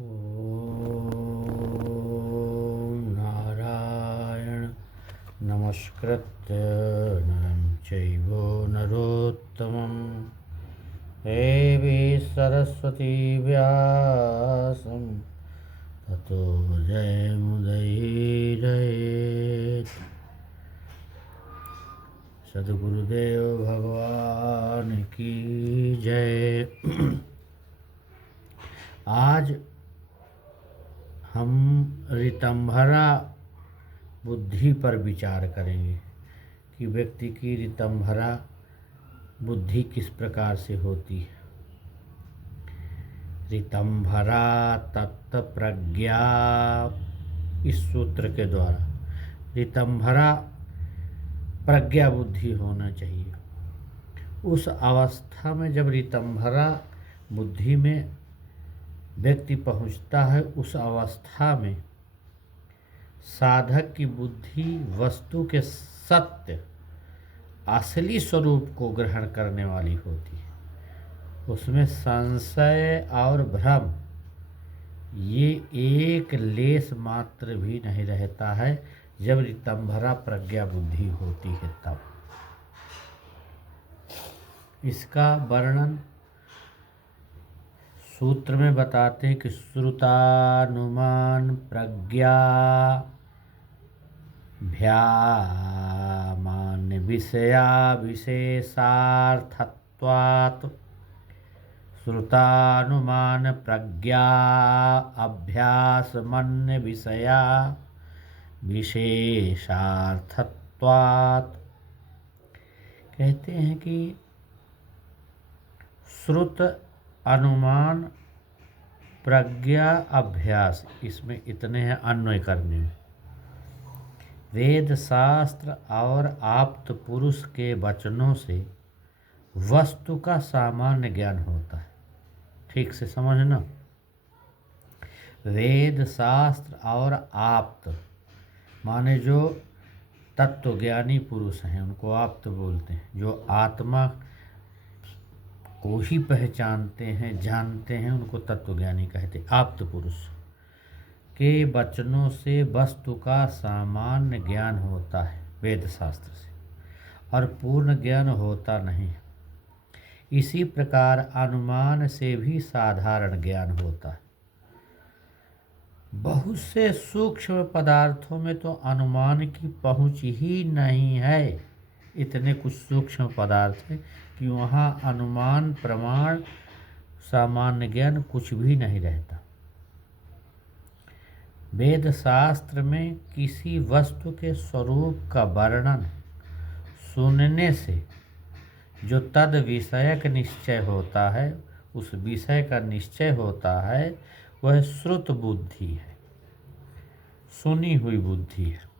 ॐ नारायण नमस्कृत्य नरं चैव नरोत्तमं देवी सरस्वती व्यासं ततो जयमुदीरयेत्। सद्गुरुदेव भगवान की जय। आज हम ऋतंभरा बुद्धि पर विचार करेंगे कि व्यक्ति की ऋतंभरा बुद्धि किस प्रकार से होती है। ऋतंभरा तत्व प्रज्ञा, इस सूत्र के द्वारा ऋतंभरा प्रज्ञा बुद्धि होना चाहिए। उस अवस्था में जब ऋतंभरा बुद्धि में व्यक्ति पहुंचता है, उस अवस्था में साधक की बुद्धि वस्तु के सत्य असली स्वरूप को ग्रहण करने वाली होती है। उसमें संशय और भ्रम ये एक लेस मात्र भी नहीं रहता है। जब ऋतंभरा प्रज्ञा बुद्धि होती है तब इसका वर्णन सूत्र में बताते हैं कि श्रुतानुमान प्रज्ञा भ्यामान विषया विशेषार्थत्वात् श्रुतानुमान प्रज्ञा अभ्यास मन्य विषया विशेषार्थत्वात्। कहते हैं कि श्रुत अनुमान प्रज्ञा अभ्यास, इसमें इतने हैं अन्वय करने में। वेद शास्त्र और आप्त पुरुष के वचनों से वस्तु का सामान्य ज्ञान होता है। ठीक से समझना, वेद शास्त्र और आप्त माने जो तत्वज्ञानी पुरुष हैं उनको आप्त बोलते हैं। जो आत्मा को ही पहचानते हैं, जानते हैं, उनको तत्वज्ञानी कहते हैं। आप्त पुरुष के वचनों से वस्तु का सामान्य ज्ञान होता है वेद शास्त्र से, और पूर्ण ज्ञान होता नहीं है। इसी प्रकार अनुमान से भी साधारण ज्ञान होता है। बहुत से सूक्ष्म पदार्थों में तो अनुमान की पहुंच ही नहीं है। इतने कुछ सूक्ष्म पदार्थ हैं कि वहाँ अनुमान प्रमाण सामान्य ज्ञान कुछ भी नहीं रहता। वेद शास्त्र में किसी वस्तु के स्वरूप का वर्णन सुनने से जो तद विषयक निश्चय होता है, उस विषय का निश्चय होता है, वह श्रुत बुद्धि है, सुनी हुई बुद्धि है।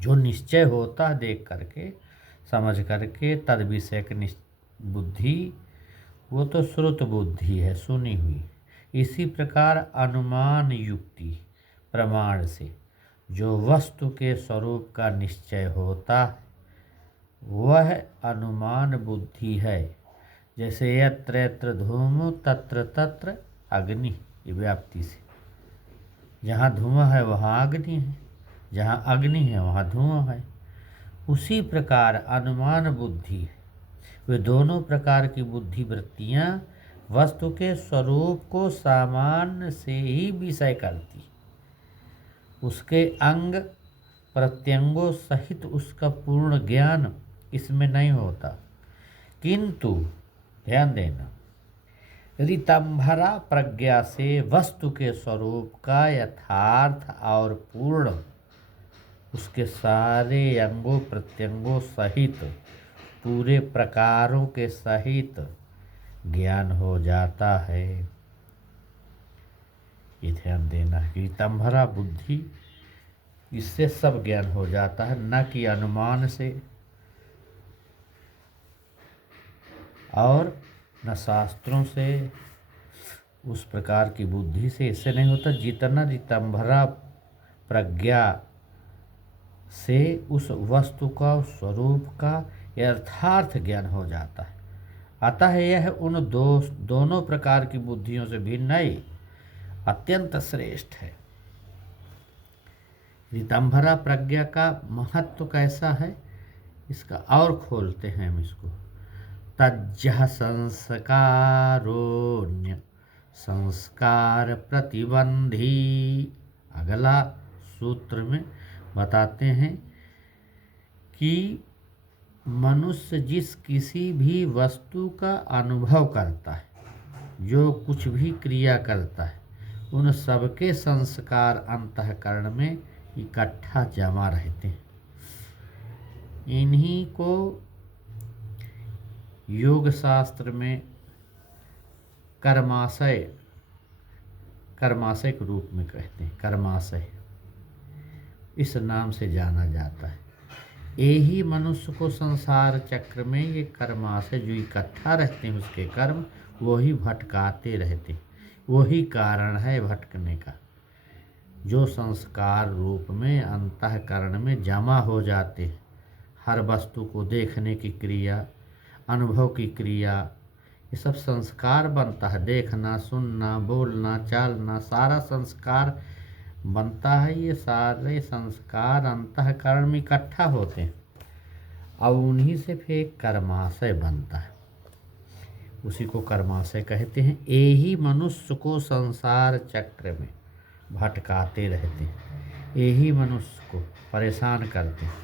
जो निश्चय होता है देख करके समझ करके तद विषयक बुद्धि, वो तो श्रुत बुद्धि है, सुनी हुई। इसी प्रकार अनुमान युक्ति प्रमाण से जो वस्तु के स्वरूप का निश्चय होता है वह अनुमान बुद्धि है। जैसे यत्र यत्र धूम तत्र तत्र अग्नि, ये व्याप्ति से, जहाँ धुआं है वहाँ अग्नि है, जहाँ अग्नि है वहाँ धुआं है। उसी प्रकार अनुमान बुद्धि है। वे दोनों प्रकार की बुद्धि वृत्तियाँ वस्तु के स्वरूप को सामान्य से ही विषय करती, उसके अंग प्रत्यंगों सहित उसका पूर्ण ज्ञान इसमें नहीं होता। किंतु ध्यान देना, ऋतंभरा प्रज्ञा से वस्तु के स्वरूप का यथार्थ और पूर्ण, उसके सारे अंगों प्रत्यंगों सहित पूरे प्रकारों के सहित ज्ञान हो जाता है। ये ध्यान देना कि ऋतंभरा बुद्धि, इससे सब ज्ञान हो जाता है, न कि अनुमान से और न शास्त्रों से। उस प्रकार की बुद्धि से इससे नहीं होता। जितना ऋतंभरा प्रज्ञा से उस वस्तु का स्वरूप का यथार्थ ज्ञान हो जाता है। अतः यह उन दोनों प्रकार की बुद्धियों से भिन्न नहीं। अत्यंत श्रेष्ठ है। ऋतंभरा प्रज्ञा का महत्व कैसा है, इसका और खोलते हैं हम इसको। तज्जः संस्कारोऽन्य संस्कार प्रतिबंधी। अगला सूत्र में बताते हैं कि मनुष्य जिस किसी भी वस्तु का अनुभव करता है, जो कुछ भी क्रिया करता है, उन सबके संस्कार अंतःकरण में इकट्ठा जमा रहते हैं। इन्हीं को योग शास्त्र में कर्माशय के रूप में कहते हैं। कर्माशय इस नाम से जाना जाता है। यही मनुष्य को संसार चक्र में ये कर्माशय जो इकट्ठा रहते हैं, उसके कर्म वही भटकाते रहते हैं। वही कारण है भटकने का, जो संस्कार रूप में अंतःकरण में जमा हो जाते हैं। हर वस्तु को देखने की क्रिया, अनुभव की क्रिया, ये सब संस्कार बनता है। देखना, सुनना, बोलना, चालना, सारा संस्कार बनता है। ये सारे संस्कार अंतःकरण में इकट्ठा होते हैं और उन्हीं से फिर एक कर्माशय बनता है। उसी को कर्माशय कहते हैं। यही मनुष्य को संसार चक्र में भटकाते रहते हैं, यही मनुष्य को परेशान करते हैं।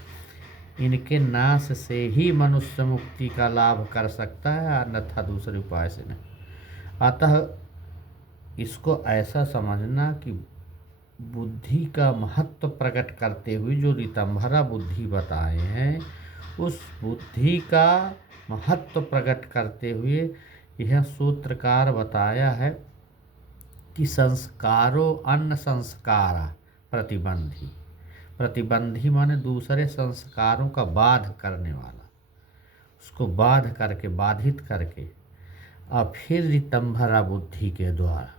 इनके नाश से ही मनुष्य मुक्ति का लाभ कर सकता है, अन्यथा दूसरे उपाय से नहीं। अतः इसको ऐसा समझना कि बुद्धि का महत्व प्रकट करते हुए जो ऋतंभरा बुद्धि बताए हैं, उस बुद्धि का महत्व प्रकट करते हुए यह सूत्रकार बताया है कि संस्कारो अन्य संस्कारा प्रतिबंधी। प्रतिबंधी माने दूसरे संस्कारों का बाध करने वाला, उसको बाध करके, बाधित करके और फिर ऋतंभरा बुद्धि के द्वारा,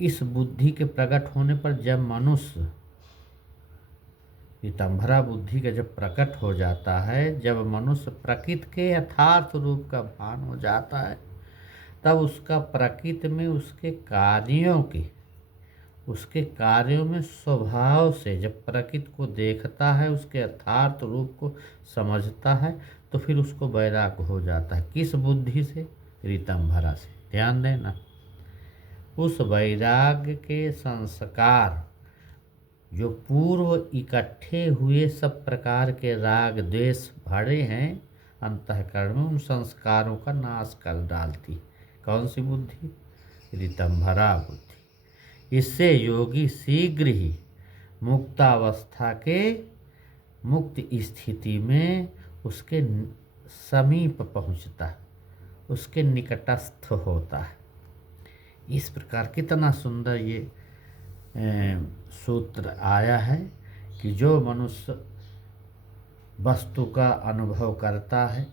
इस बुद्धि के प्रकट होने पर जब मनुष्य ऋतंभरा बुद्धि का जब प्रकट हो जाता है, जब मनुष्य प्रकृति के यथार्थ रूप का भान हो जाता है, तब उसका प्रकृति में उसके कार्यों में स्वभाव से जब प्रकृति को देखता है, उसके यथार्थ रूप को समझता है, तो फिर उसको वैराग्य हो जाता है। किस बुद्धि से? ऋतंभरा से। ध्यान देना, उस वैराग्य के संस्कार जो पूर्व इकट्ठे हुए सब प्रकार के राग द्वेष भरे हैं अंतःकरण में, उन संस्कारों का नाश कर डालती। कौन सी बुद्धि? ऋतंभरा बुद्धि। इससे योगी शीघ्र ही मुक्तावस्था के मुक्त स्थिति में उसके समीप पहुंचता है, उसके निकटस्थ होता है। इस प्रकार कितना सुंदर ये सूत्र आया है कि जो मनुष्य वस्तु का अनुभव करता है,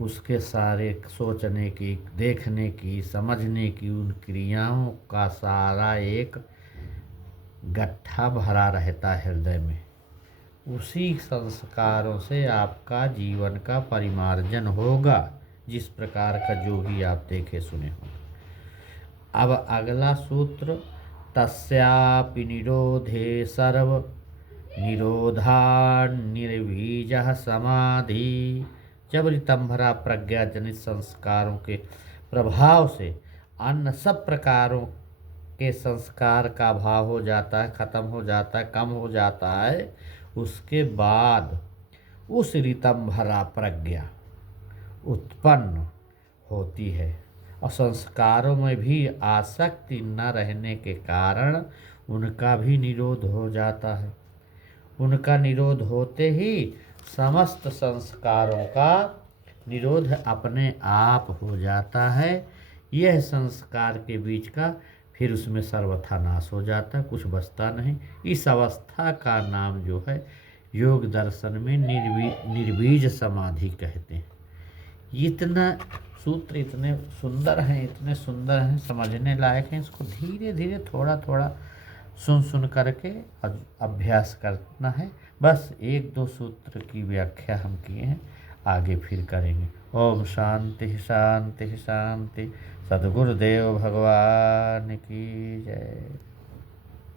उसके सारे सोचने की, देखने की, समझने की, उन क्रियाओं का सारा एक गट्ठा भरा रहता है हृदय में। उसी संस्कारों से आपका जीवन का परिमार्जन होगा, जिस प्रकार का जो भी आप देखे सुने होंगे। अब अगला सूत्र, तस्यापि निरोधे सर्व निरोधा निर्बीजः समाधि। जब ऋतंभरा प्रज्ञा जनित संस्कारों के प्रभाव से अन्य सब प्रकारों के संस्कार का भाव हो जाता है, खत्म हो जाता है, कम हो जाता है, उसके बाद उस ऋतंभरा प्रज्ञा उत्पन्न होती है और संस्कारों में भी आसक्ति न रहने के कारण उनका भी निरोध हो जाता है। उनका निरोध होते ही समस्त संस्कारों का निरोध अपने आप हो जाता है। यह संस्कार के बीच का फिर उसमें सर्वथा नाश हो जाता है, कुछ बचता नहीं। इस अवस्था का नाम जो है योग दर्शन में निर्बीज समाधि कहते हैं। इतना सूत्र इतने सुंदर हैं, समझने लायक हैं। इसको धीरे धीरे थोड़ा थोड़ा सुन करके अभ्यास करना है। बस एक दो सूत्र की व्याख्या हम किए हैं, आगे फिर करेंगे। ओम शांति शांति शांति। सद्गुरुदेव भगवान की जय।